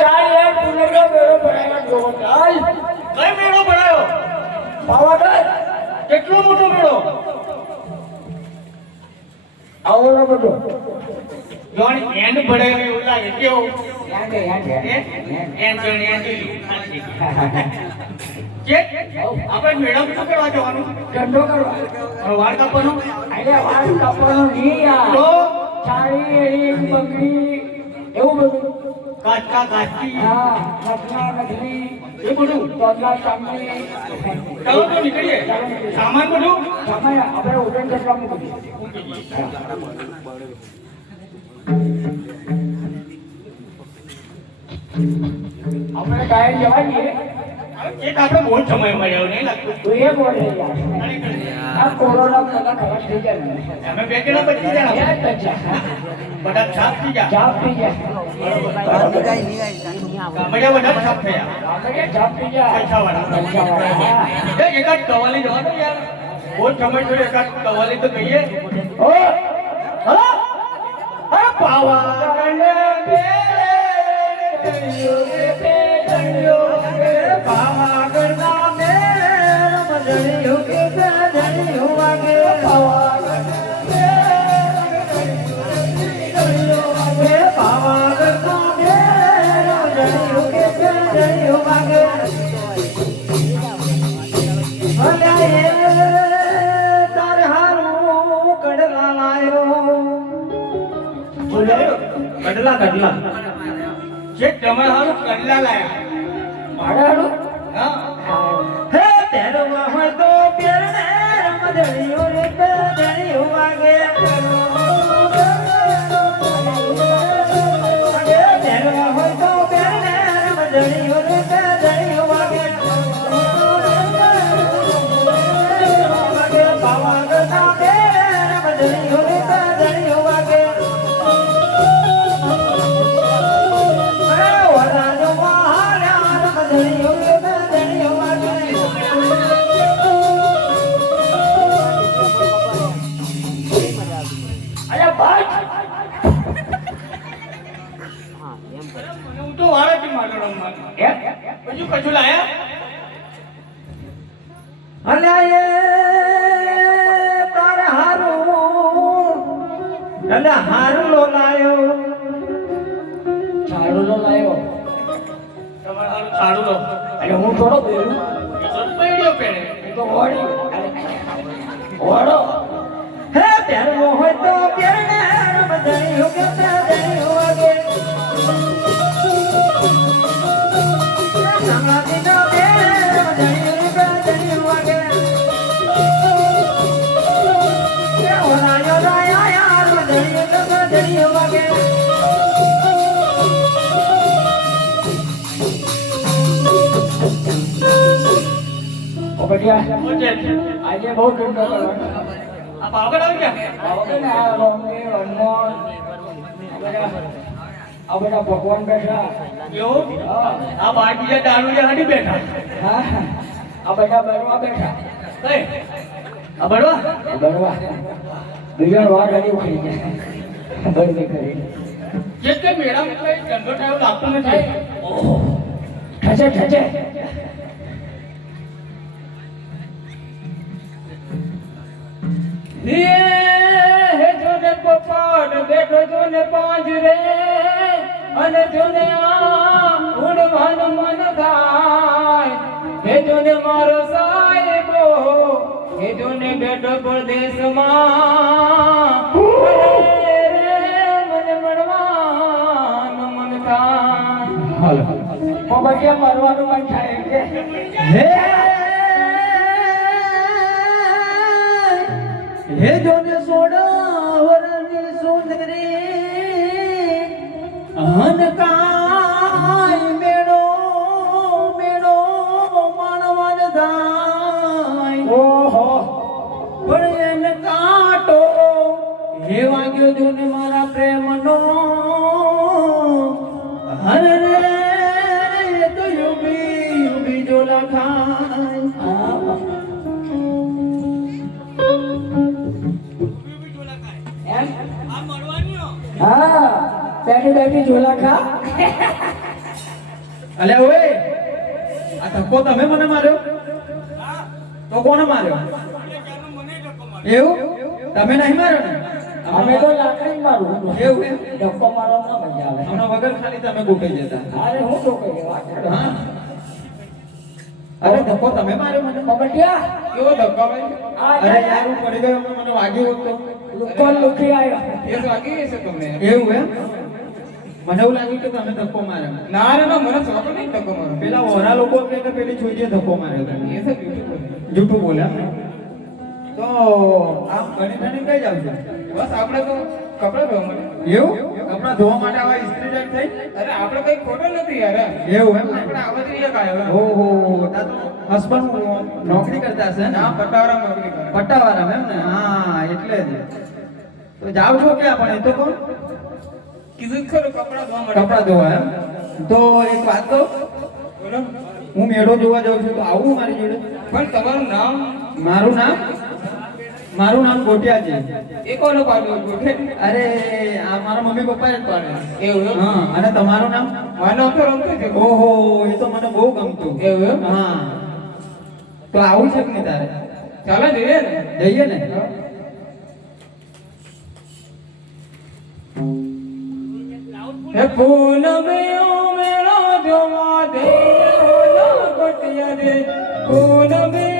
ચાલ યાર પુનર્નો મેળો ભરાયો જોવો ચાલ કઈ મેળો ભરાયો? પાવાગઢ. કેટલો મોટો મેળો? આવડો બધો. જોણ એન્ડ ભરાયો એવું લાગે. કેવું? યાંડે યાંડે એન્ડ જોણ એન્ડ કે? આપણે મેળો શું કરવા જવાનું? ધંધો કરવા. હવે વાળ કાપવાનો? અરે વાળ કાપવાનો નહીં યાર. ચાળી એડી બંગડી એવું બધું. કાચકા કાચકી હા નથના નથની એ બધું તોતલા ચામડી ચાલો તો નીકળીએ. સામાન બધું? સામાન આપણે ઓપન કરવા મૂકી આપણે કાયમ જવા દઈએ એક આપણે બહુ સમય મળ્યો નહીં લાગતું તો એ બોલે આ કોરોના ખરાબ થઈ ને અમે બે જણા બચી બધા છાપ થઈ ગયા છાપ થઈ ગયા એકાદ કવાલી જવા દો યાર બહુ જ સમય થયો એકાદ કવાલી તો કહીએ ઓ હારું લાયા ભાડાનું? હા તેરો હોય તો પેરને રમદળીઓ રે કદણીઓ વાગે રમદણીઓ રે કદણીઓ લો હું થોડો પહેરું પહેર્યો એ તો ઓડી ઓડો આજે બહુ ધંધો કરવાનો આ પાવગઢ આવી ગયા? આવો ને આ રોંગે હનુમાન આ બધા ભગવાન બેઠા. એવું? આ બાર બીજા દારૂ હડી બેઠા? હા. આ બધા બરવા બેઠા. કઈ? આ બરવા? બીજા વાર હજી ઉખડી ગયા. બરવે કરી જે કે મેળા કઈ ધંધો થયો લાગતો નથી? ઓહો ઠચે ઠચે. હે જોને પોપટ બેઠો જોને પાંજરે અને જોને આ ઉડવાનું મન થાય. હે જોને મારો સાહેબો હે જોને બેઠો પરદેશમાં. મને મળવાનું મન થાય. હાલો. ઓ બટિયા મરવાનું મન થાય કે? હે? હે જોને સોડાવરની સુંદરી હનકાય બેઠી ઝોલા ખા. અલ્યા ઓય આ ધક્કો તમે મને માર્યો? તો કોણે માર્યો? એવું? તમે નહીં માર્યો ને? અમે તો લાકડી મારું એવું? ધક્કો મારવા ના મજા આવે. હમણાં વગર ખાલી તમે ગોઠવી જતા અરે હું વાત હા. અરે ધક્કો તમે માર્યો મને? બબટિયા કેવો ધક્કા ભાઈ? અરે યાર હું પડી ગયો મને વાગ્યું હતો. લુકલ લુકી આવ્યો. એ વાગી છે તમને? એવું એમ? મને એવું લાગ્યું કે તમે ધક્કો માર્યો. ના ના ના મને ચોક નહીં ધક્કો મારો. પેલા ઓરા લોકો કે પેલી છોડીએ ધક્કો માર્યો તમે? એ beautiful. જૂઠું બોલ્યા તો આપ ઘણી ઘણી કઈ જાવ છો? બસ આપણે તો કપડા ધોવા માટે. એવું? કપડા ધોવા માટે આવા ઇસ્ત્રી ટાઈપ થઈ? અરે આપણે કઈ ખોટો નથી યાર. એવું એમ આપણે આવા જ રહ્યા કાયમ. ઓહો તા તો હસબન્ડ નોકરી કરતા હશે ને? ના પટાવાળા નોકરી કરે. પટ્ટાવાળા એમ ને? હા એટલે જ. તો જાવ છો ક્યાં પણ? એ તો કોણ કીધું ખરું કપડા ધોવા માટે. કપડા ધોવા એમ? તો એક વાત તો હું મેળો જોવા જાઉં છું તો આવું મારી જોડે? પણ તમારું નામ? મારું નામ? મારું નામ ગોઠિયા છે. એ કોનો પાડ્યો ગોઠે અરે આ મારા મમ્મી પપ્પાએ જ પાડ્યું એવું હા અને તમારું નામ? મારું નામ તો રમતું છે. ઓહો એ તો મને બહુ ગમતું. એવું હા. તો આવું છે કે તારે? ચાલો જઈએ ને. જઈએ ને? હે પૂનમે મેળો જોવા દઈએ ઓલો ગોટિયા રે પૂનમે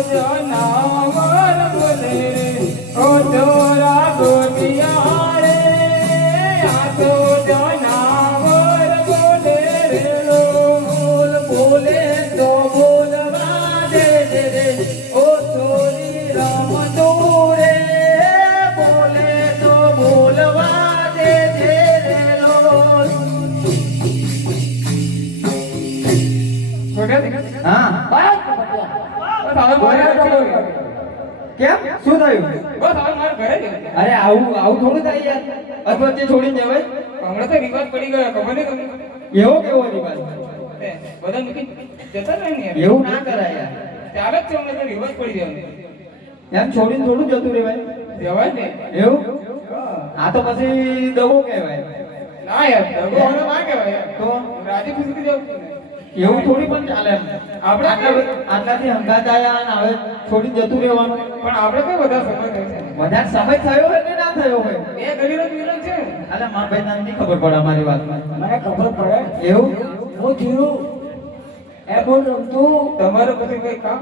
આ તો તમને એવો કેવો રિવાજ બધા મૂકી જતા રહે ને એવું ના કરાય યાર. ત્યારે જ તમને તો રિવાજ પડી જવાનું એમ છોડીને થોડું જતું રહેવાય. જવાય ને. એવું? આ તો પછી દગો કહેવાય. ના યાર દગો હવે ના કહેવાય તો? રાજી ખુશીથી જવું એવું થોડી પણ ચાલે આપણે આટલાથી હંગાત આયા અને હવે છોડીને જતું રહેવાનું. પણ આપણે કઈ બધા સમય થયો વધારે સમય થયો હોય કે ના થયો હોય? બે ગલીનો અરે માં ભાઈ તને નહીં ખબર પડે અમારી વાત. મને ખબર પડે. એવું? હું જીરું એ બોલ રમતું. તમારે પછી કઈ કામ?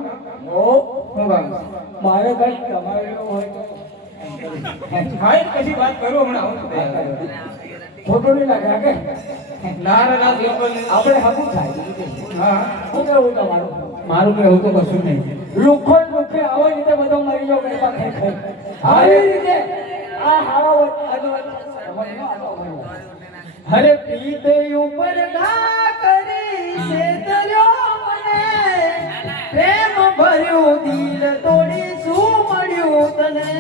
ઓ હું કામ? મારે કઈ તમારે એવું હોય તો. હા એ પછી વાત કરું હમણાં. હું ખોટું નહીં લાગે હા કે? ના ના ના. આપણે હકું થાય કંઈ. હા. શું કેવું તમારું મારું કહેવું તો કશું નહીં. લોખંડ લુખે આવી રીતે બધો મરી જાવ ખાઈ ખાઈ આવી રીતે આ હારો હરે પીતે ઉપર ઘા કરી છે દર્યો મને. પ્રેમ ભર્યું દિલ તોડી શું મળ્યું તને?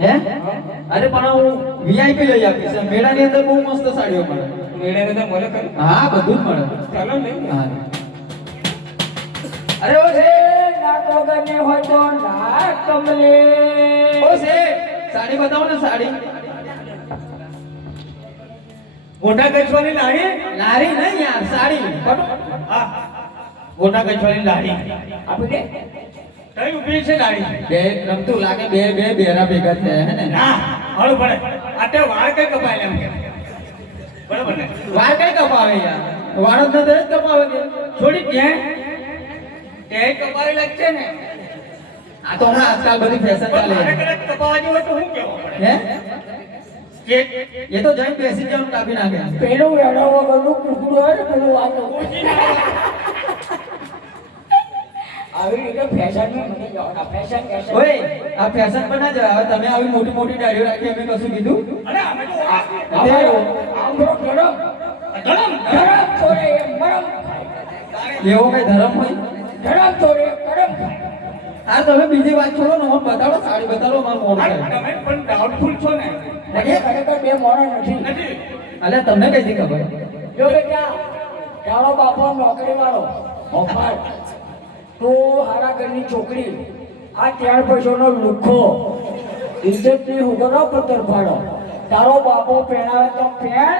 હે? અરે પણ હું વીઆઈપી લઈ આપીશ. મેળાની અંદર બહુ મસ્ત સાડીઓ મળે. મેળાને અંદર મળે હા બધું જ મળે. ચાલો ને. હા. અરે ઓ છે શેઠ ગને હોય તો ના કમલે. ઓ છે સાડી બતાવો ને સાડી. મોટા કચવાની લાડી લારી નહીં યાર સાડી. હા. મોટા ગજવાની લાડી આપી દે. કઈ ઊભી છે લાડી બે રમતું લાગે બે બે બેરા ભેગા થયા હે ને? ના હળું પડે. આ વાળ કઈ કપાય એમ બરાબર ને? વાળ કઈ કપાવે યાર? વાળ નથી કપાવે કે? છોડી ક્યાં તે કપાવી લાગશે ને? આ તો હમણાં આજકાલ બધી ફેશન ચાલે. મારે કપાવા જેવું તો શું કહેવું પડે? હે? એ તો જઈને બેસી જવાનું કાપી નાખે. પેલું વેડો વગરનું કુકડું હોય ને પેલું વાતો આવી રીતે ફેશનમાં મળી જવાના ફેશન ફેશન ઓય આ ફેશન પર ના જવાય હવે તમે આવી મોટી મોટી દાઢીઓ રાખી અમે કશું કીધું? અરે અમે તો આ- ધરમ, મરમ એવો કઈ ધર્મ હોય? તમે બીજી વાત છોડો ને હું બતાવો સાડી બતાવો મારું તમે પણ ડાઉટફુલ છો ને. ખરેખર બે મોણો નથી. નથી. અલે તમને કઈ ખબર? જો બેટા તારો બાપો નોકરી વાળો હોફાર તું હારા ઘરની છોકરી. આ ત્યાર પૈસાનો લુખો. ઇજ્જતની હુગરો પત્તર પાડો તારો બાપો પહેરાવે તો પહેર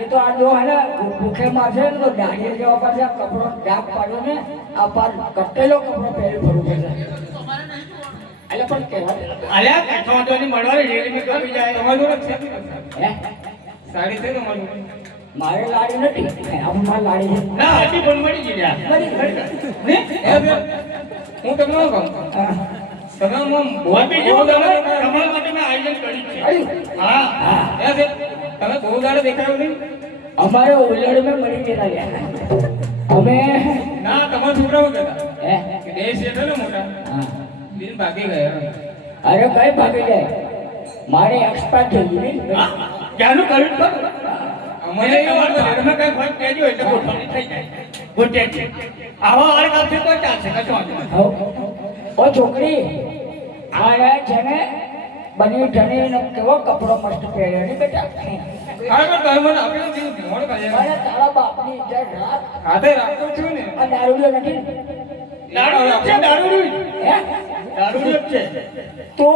એ તો આ જો હે ને ભૂખે મારશે તો દાઢી જેવા પાસે આ કપડો ડાક પાડો ને આ પાર કટેલો કપડો પહેરી ફરવું પડશે એટલે પણ કહેવા દે. અલ્યા કાઠવાડોની મળવાની રેલી કરી જાય. તમારું છે હે? સાડી છે તમારું? મારે લાડી નથી. આમ મારે લાડી છે ના હજી પણ મળી ગઈ મળી ગઈ. હું? તમને શું કહું? હા. તમે આમ જેવું તમે તમારા માટે મેં આયોજન કર્યું છે. અરે, હા. તમે બહુ દાડે દેખાયો નહીં. અમારે ઉલ્લડ મેં મરી ગયેલા યાર. અમે ના તમારા છોકરાઓ કહેતા હે? કે દેશ ને મોટા. હા. દિન ભાગી ગયા. અરે કઈ ભાગી જાય મારે એક્સપાયર થઈ ગયું ક્યાંનું કર્યું? અમને તમારા ઘરમાં કઈ ફરક કહેજો એટલે ગોઠવણી થઈ જાય. ગોઠે છે. આવા વર્ગ આપશે તો ચાલશે કશો ઓ છોકરી આ છે ને બની ઠણી કેવો કપડો મસ્ત પહેર્યો ને બેટા? હા, પણ તમે મને આપેલું દીધું, મોડું કર્યું. અરે તારા બાપની ઇજ્જત રાખ આતે રાખું છું ને. આ દારૂડિયો નથી? ને? દારૂ છે દારૂ હે? દારૂ છે. તો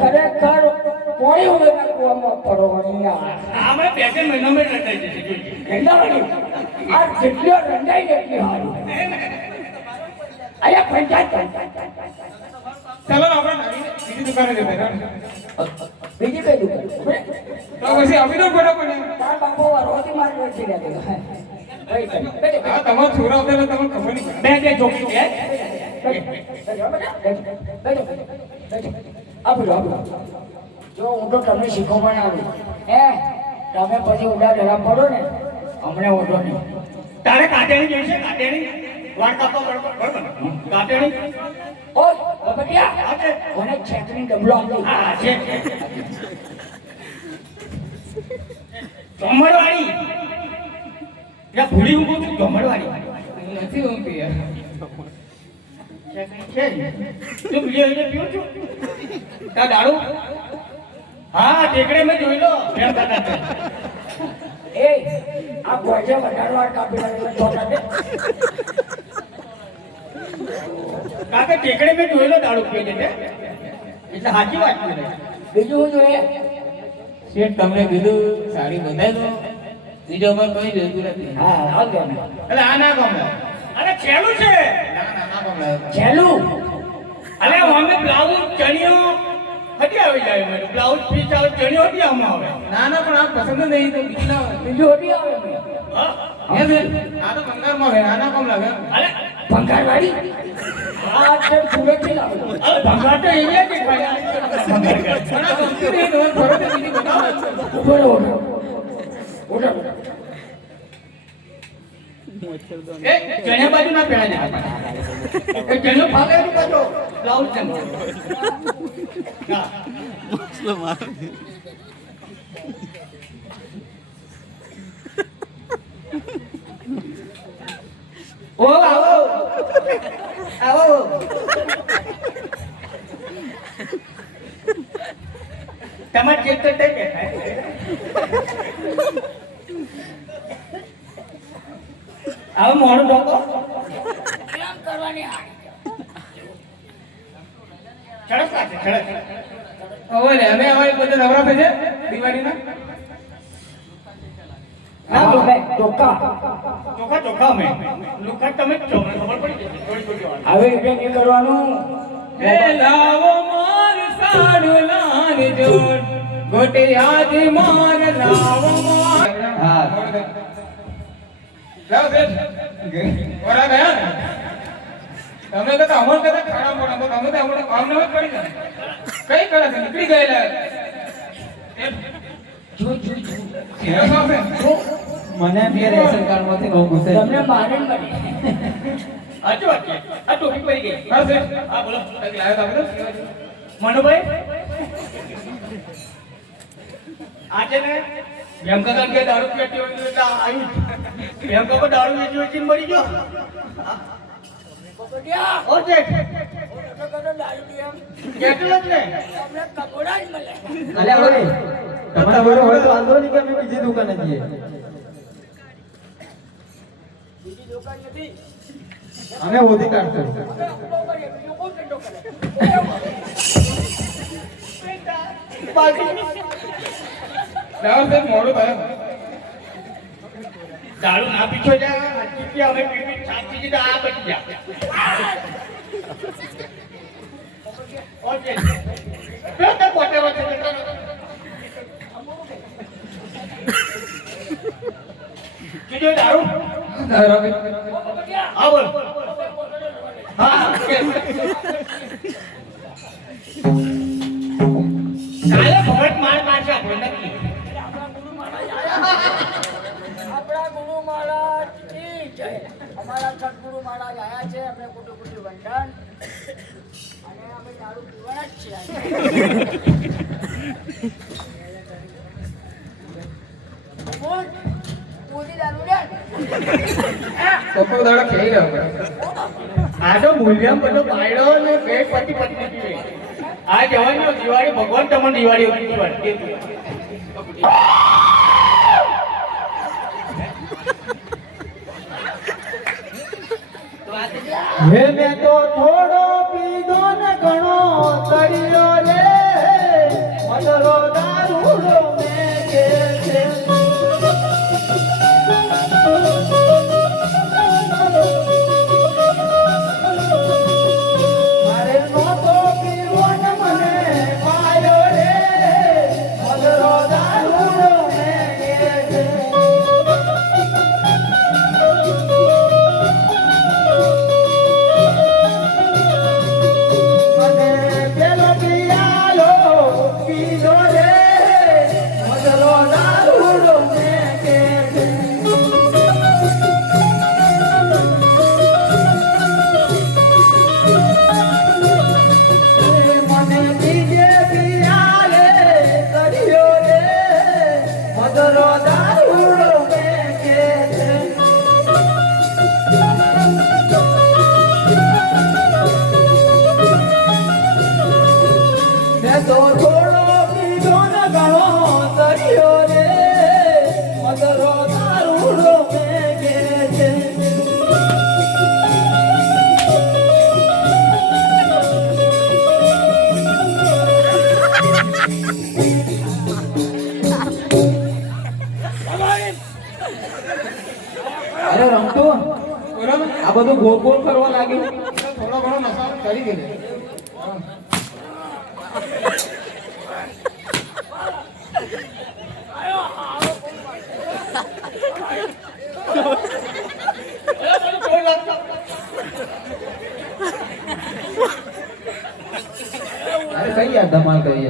ખરેખર પોણી હોય આપણે બે ત્રણ મહિનો મેં જશે. આ જેટલો રંડાઈ ને એટલી હારી અરે પંચાયત ચાલો આપણે બીજી દુકાને જતા બીજી કઈ દુકાન. તો પછી દો ફોટો પણ તાર બાપો મારી તમારો છોરા હતા એટલે તમને ખબર નહીં બે બે જોકી બે જો હું તો તમને શીખવવા ના આવું હે? તમે પછી ઉડા ડરા પડો ને અમને ઓઢો નહીં. તારે કાટેણી જોઈશે કાટેણી? વાળ કાપવા બરોબર? કાટેણી? ઓય બટિયા. હા છે. મને ડબલો આપી? હા છે. જમણવાળી યા ભૂલી હું છું જમણવાળી નથી ઊંઘતી યાર છે? તું બીજો એને પીવું છું. તા દારૂ? હા ટેકડે મેં જોઈ લો. એ આ ગોજે વધારો આ કાપી. છોટા કાકે ટેકડે મેં જોઈ લો દારૂ છે તે. એટલે સાચી વાત છે. બીજું શું જોઈએ? શેઠ તમને કીધું સાડી બંધાઈ દો. બીજો અમાર કઈ જોઈતું નથી. હા હાલ ગમે. એટલે આ ના ગમે. અરે છેલું છે. ના ના ના ગમે. છેલું? અરે અમે બ્લાઉઝ ચણિયો આવી જાય મને બ્લાઉઝ પીસ આવે ચણી ઓટી આમાં આવે. ના ના પણ આ પસંદ નહીં તો બીજી ના આવે. બીજું હટી આવે હે? છે? આ તો બંગાળમાં છે આના કોમ લાગે? અરે ભંગારવાડી આ તે સુરતથી લાવેલો અરે તો એવી કે ભાઈ. આ ગમતું નહીં તો થોડો તો બીજી બતાવો ઊભો ઉઠો એ ચણિયા બાજુ ના પહેરા જાય બ્લાઉઝ ચણિયો Muslim abi. Oo, oo. Oo. તમારે જે તો તે હવે મોણ બોકો હવે એટલે કરવાનું? હે લાવો માર સાડુ લાલ જોડ. ગોટે યાદ માર લાવો માર. હા. ઓરા ગયા તમે તો અમર કદા ખાડા મોડા તો તમે તો અમર કામ ન પડી દે કઈ કરે છે? નીકળી ગયેલા. જો જો જો. મને બે રેશન કાર્ડમાંથી બહુ ગુસ્સે તમને મારે ને આજો આ ટોપી પડી ગઈ. હા સર આ બોલો. તક લાવ્યો તમે મનુભાઈ? આ છે ને એમ કદાચ કે દારૂ પેટી હોય એટલે આવી. એમ કહો દારૂ વેચી વેચી મરી ગયો. પકડ્યા ઓ જેઠ તો કરો દારૂ પી એમ જેઠું જ ને તમને કકોડા જ મળે. અલ્યા ઓય, તમારા જોડે હોય તો વાંધો નહીં કે અમે બીજી દુકાને જઈએ. બીજી ઓધી કાઢશું મોડું ભાઈ. દારૂ ના પીછો જા અમે આ જા પોતે વચ્ચે જતો રહો. કીધું એ દારૂ હા. કાલે ભગત માર મારશે આપણે નક્કી. આપણા ગુરુ મહારાજ કી જય. અમારા સદગુરુ મહારાજ આયા છે આપણે કુટુંબ વંદન. અને અમે દારૂ પીવાના જ છીએ બોલ મોદી દારૂ લે કોકો દાડો આ તો મૂલ્યમ બધો પાડ્યો ને આ જવાનું દિવાળી, ભગવાન તમને દિવાળી હે મેં તો થોડો પીધો ને ઘણો તળિયો રે. મદરો મેં બધું ગોળ ગોળ કરવા લાગ્યું. થોડો ઘણો નશો કરી દીધો કઈ યાર ધમાલ કરી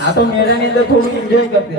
આ તો મેળાની અંદર થોડું એન્જોય કરતી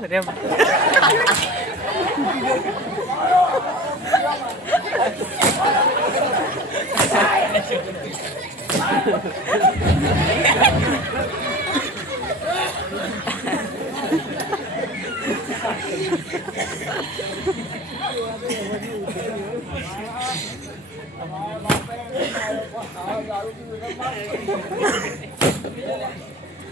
ગુરુ